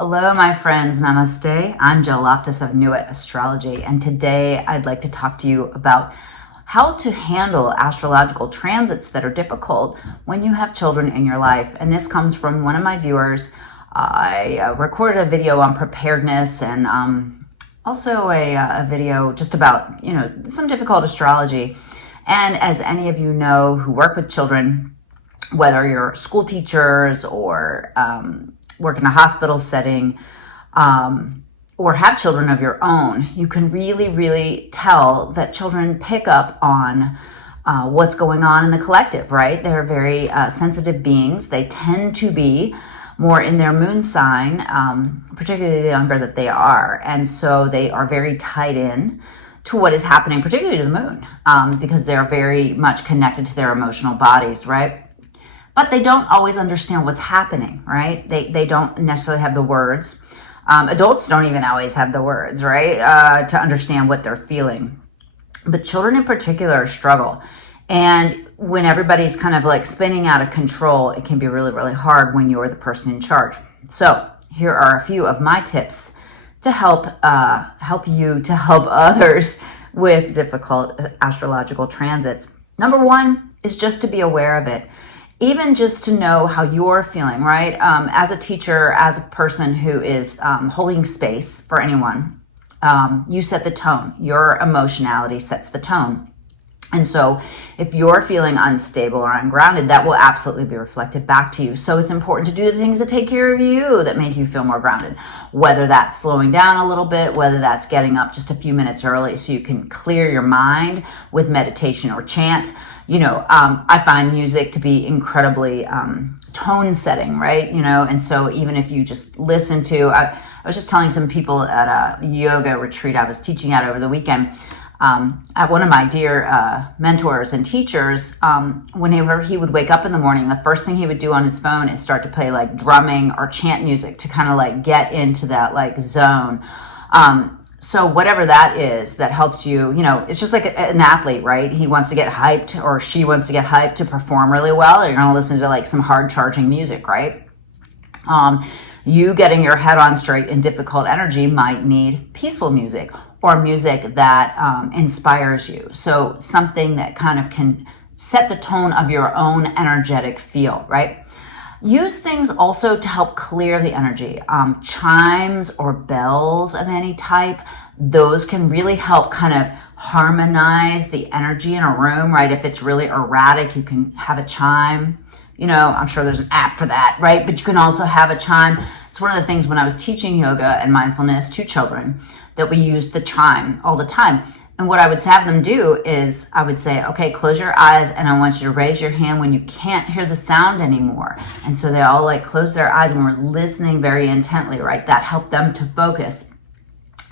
Hello, my friends. Namaste. I'm Jill Loftis of Nuit, Astrology, and today I'd like to talk to you about how to handle astrological transits that are difficult when you have children in your life. And this comes from one of my viewers. I recorded a video on preparedness and also a video just about, some difficult astrology. And as any of you know who work with children, whether you're school teachers or work in a hospital setting, or have children of your own, you can really tell that children pick up on what's going on in the collective, right? They're very sensitive beings. They tend to be more in their moon sign, particularly the younger that they are. And so they are very tied in to what is happening, particularly to the moon, because they're very much connected to their emotional bodies, right? But they don't always understand what's happening, right? They don't necessarily have the words. Adults don't even always have the words, right? To understand what they're feeling. But children in particular struggle. And when everybody's kind of like spinning out of control, it can be really hard when you're the person in charge. So here are a few of my tips to help you to help others with difficult astrological transits. Number one is just to be aware of it. Even just to know how you're feeling, right? As a teacher, as a person who is holding space for anyone, you set the tone. Your emotionality sets the tone. And so if you're feeling unstable or ungrounded, that will absolutely be reflected back to you. So it's important to do the things that take care of you, that make you feel more grounded. Whether that's slowing down a little bit, whether that's getting up just a few minutes early so you can clear your mind with meditation or chant. I find music to be incredibly tone setting, right? And so even if you just listen to, I was just telling some people at a yoga retreat I was teaching at over the weekend, at one of my dear mentors and teachers, whenever he would wake up in the morning, the first thing he would do on his phone is start to play like drumming or chant music to kind of like get into that like zone. So whatever that is that helps you, it's just like an athlete, right? He wants to get hyped or she wants to get hyped to perform really well. You're going to listen to like some hard charging music, right? You getting your head on straight in difficult energy might need peaceful music or music that inspires you. So something that kind of can set the tone of your own energetic field, right? Use things also to help clear the energy. Chimes or bells of any type, those can really help kind of harmonize the energy in a room, right? If it's really erratic, you can have a chime. I'm sure there's an app for that, right? But you can also have a chime. It's one of the things when I was teaching yoga and mindfulness to children that we use the chime all the time. And what I would have them do is I would say, okay, close your eyes and I want you to raise your hand when you can't hear the sound anymore. And so they all like close their eyes and we're listening very intently, right? That helped them to focus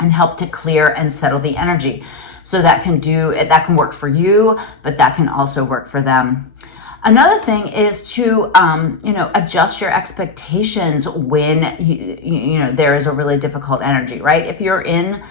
and help to clear and settle the energy. So that can work for you, but that can also work for them. Another thing is to, adjust your expectations when there is a really difficult energy, right? If you're in,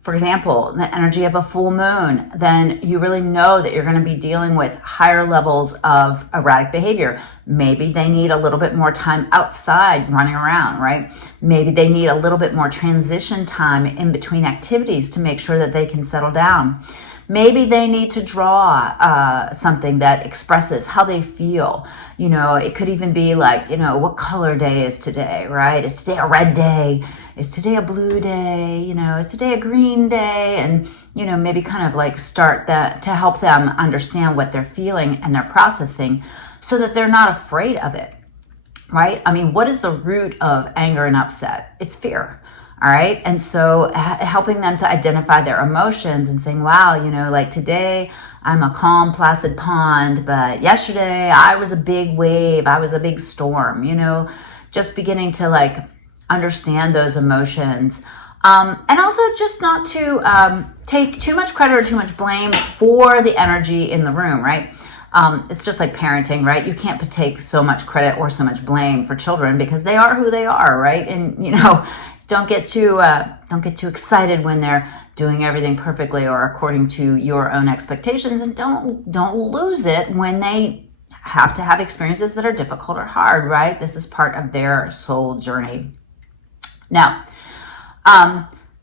for example, the energy of a full moon, then you really know that you're going to be dealing with higher levels of erratic behavior. Maybe they need a little bit more time outside running around, right? Maybe they need a little bit more transition time in between activities to make sure that they can settle down. Maybe they need to draw something that expresses how they feel. It could even be like, what color day is today, right? Is today a red day? Is today a blue day? Is today a green day? And, maybe kind of like start that to help them understand what they're feeling and they're processing so that they're not afraid of it, right? I mean, what is the root of anger and upset? It's fear. All right. And so helping them to identify their emotions and saying, wow, like today I'm a calm, placid pond, but yesterday I was a big wave. I was a big storm, just beginning to like understand those emotions. And also just not to take too much credit or too much blame for the energy in the room, right? It's just like parenting, right? You can't take so much credit or so much blame for children because they are who they are, right? And, don't get too excited when they're doing everything perfectly or according to your own expectations, and don't lose it when they have to have experiences that are difficult or hard, right? This is part of their soul journey. Now,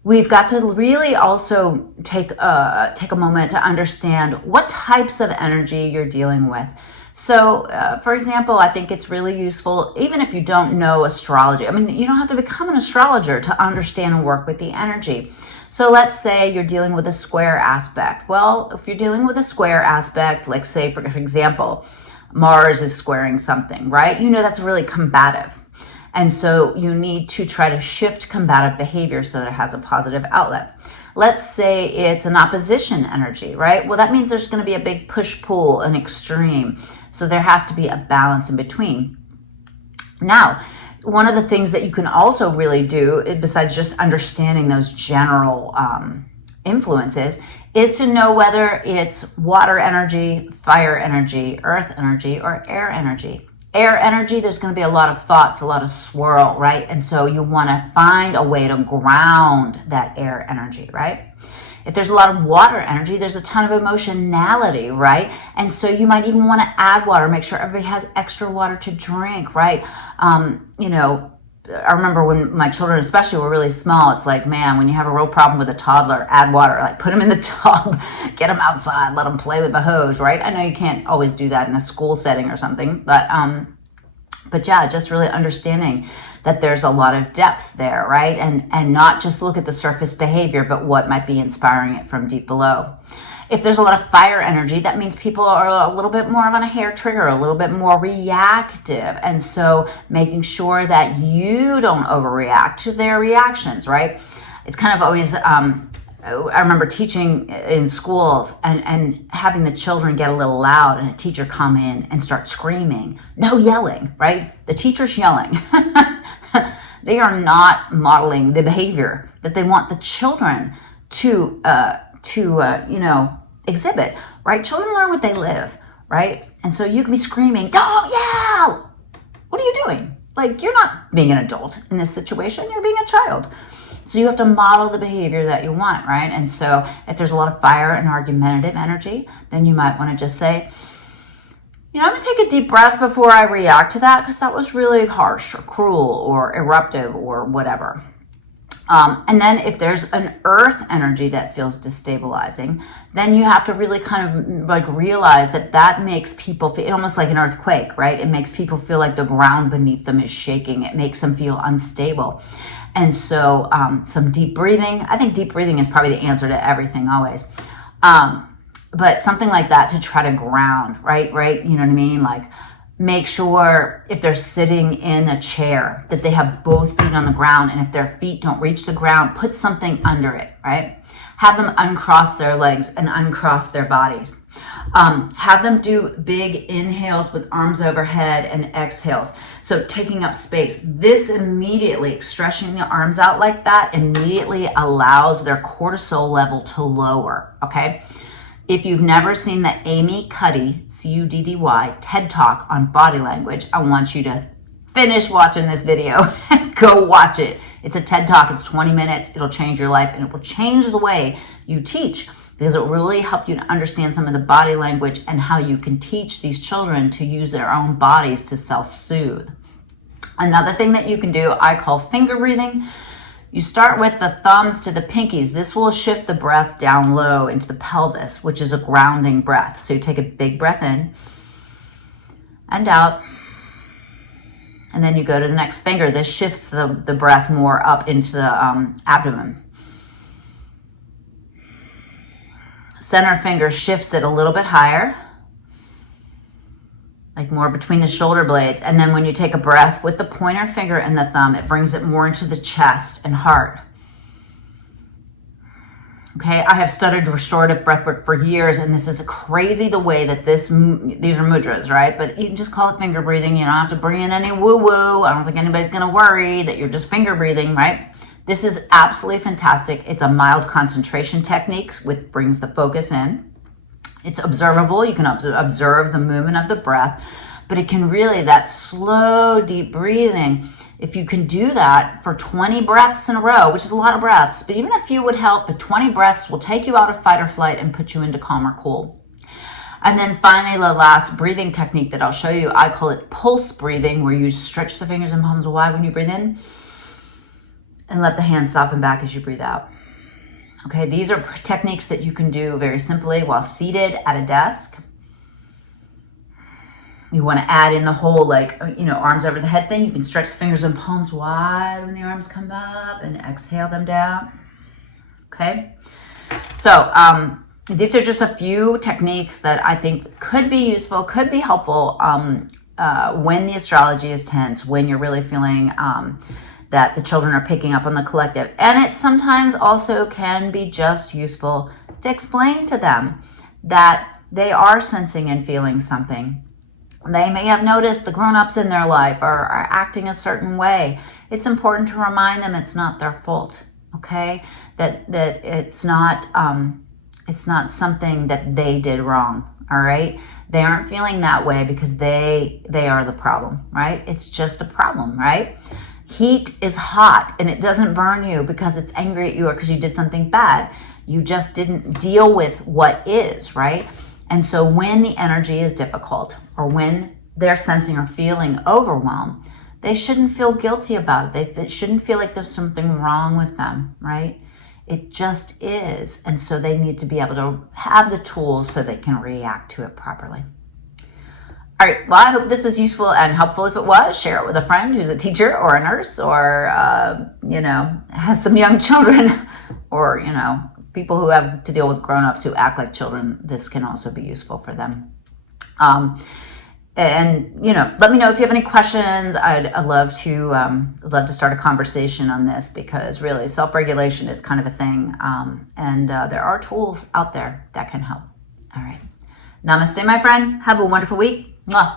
we've got to really also take a moment to understand what types of energy you're dealing with. So, for example, I think it's really useful, even if you don't know astrology. I mean, you don't have to become an astrologer to understand and work with the energy. So let's say you're dealing with a square aspect. Well, if you're dealing with a square aspect, like say, for example, Mars is squaring something, right? You know that's really combative. And so you need to try to shift combative behavior so that it has a positive outlet. Let's say it's an opposition energy, right? Well, that means there's going to be a big push-pull, an extreme. So there has to be a balance in between. Now, one of the things that you can also really do, besides just understanding those general influences, is to know whether it's water energy, fire energy, earth energy, or air energy. Air energy, there's going to be a lot of thoughts, a lot of swirl, right? And so you want to find a way to ground that air energy, right? If there's a lot of water energy, there's a ton of emotionality, right? And so you might even want to add water, make sure everybody has extra water to drink, right? You know, I remember when my children especially were really small, it's like, man, when you have a real problem with a toddler, add water, like put them in the tub, get them outside, let them play with the hose, right? I know you can't always do that in a school setting or something, but yeah, just really understanding that there's a lot of depth there, right? And not just look at the surface behavior, but what might be inspiring it from deep below. If there's a lot of fire energy, that means people are a little bit more on a hair trigger, a little bit more reactive. And so making sure that you don't overreact to their reactions, right? It's kind of always, I remember teaching in schools and having the children get a little loud and a teacher come in and start screaming. No yelling, right? The teacher's yelling. They are not modeling the behavior that they want the children to exhibit, right? Children learn what they live, right? And so you can be screaming, don't yell! What are you doing? Like, you're not being an adult in this situation, you're being a child. So you have to model the behavior that you want, right? And so if there's a lot of fire and argumentative energy, then you might want to just say, I'm going to take a deep breath before I react to that because that was really harsh or cruel or eruptive or whatever. And then if there's an earth energy that feels destabilizing, then you have to really kind of like realize that makes people feel almost like an earthquake, right? It makes people feel like the ground beneath them is shaking. It makes them feel unstable. And so some deep breathing. I think deep breathing is probably the answer to everything always. But something like that to try to ground, right? You know what I mean? Like, make sure if they're sitting in a chair that they have both feet on the ground, and if their feet don't reach the ground, put something under it, right? Have them uncross their legs and uncross their bodies. Have them do big inhales with arms overhead and exhales. So taking up space. This immediately, stretching the arms out like that, immediately allows their cortisol level to lower, okay? If you've never seen the Amy Cuddy, C-U-D-D-Y, TED Talk on body language, I want you to finish watching this video and go watch it. It's a TED Talk. It's 20 minutes. It'll change your life, and it will change the way you teach because it will really help you to understand some of the body language and how you can teach these children to use their own bodies to self-soothe. Another thing that you can do, I call finger breathing. You start with the thumbs to the pinkies. This will shift the breath down low into the pelvis, which is a grounding breath. So you take a big breath in and out, and then you go to the next finger. This shifts the breath more up into the abdomen. Center finger shifts it a little bit higher, like more between the shoulder blades. And then when you take a breath with the pointer finger and the thumb, it brings it more into the chest and heart. Okay, I have studied restorative breathwork for years, and this is crazy the way that these are mudras, right? But you can just call it finger breathing. You don't have to bring in any woo-woo. I don't think anybody's going to worry that you're just finger breathing, right? This is absolutely fantastic. It's a mild concentration technique, which brings the focus in. It's observable. You can observe the movement of the breath, but it can really, that slow, deep breathing, if you can do that for 20 breaths in a row, which is a lot of breaths, but even a few would help, but 20 breaths will take you out of fight or flight and put you into calm or cool. And then finally, the last breathing technique that I'll show you, I call it pulse breathing, where you stretch the fingers and palms wide when you breathe in, And let the hands soften back as you breathe out. Okay, these are techniques that you can do very simply while seated at a desk. You want to add in the whole, like, arms over the head thing. You can stretch the fingers and palms wide when the arms come up and exhale them down. Okay, so these are just a few techniques that I think could be useful, could be helpful when the astrology is tense, when you're really feeling that the children are picking up on the collective. And it sometimes also can be just useful to explain to them that they are sensing and feeling something. They may have noticed the grown-ups in their life are acting a certain way. It's important to remind them it's not their fault, okay? That it's not something that they did wrong, all right? They aren't feeling that way because they are the problem, right? It's just a problem, right? Heat is hot and it doesn't burn you because it's angry at you or because you did something bad. You just didn't deal with what is, right? And so when the energy is difficult or when they're sensing or feeling overwhelmed, they shouldn't feel guilty about it. They shouldn't feel like there's something wrong with them, right? It just is. And so they need to be able to have the tools so they can react to it properly. All right, well, I hope this was useful and helpful. If it was, share it with a friend who's a teacher or a nurse or, has some young children or, people who have to deal with grown-ups who act like children. This can also be useful for them. Let me know if you have any questions. I'd love to start a conversation on this because really self-regulation is kind of a thing. And there are tools out there that can help. All right. Namaste, my friend. Have a wonderful week. Mwah.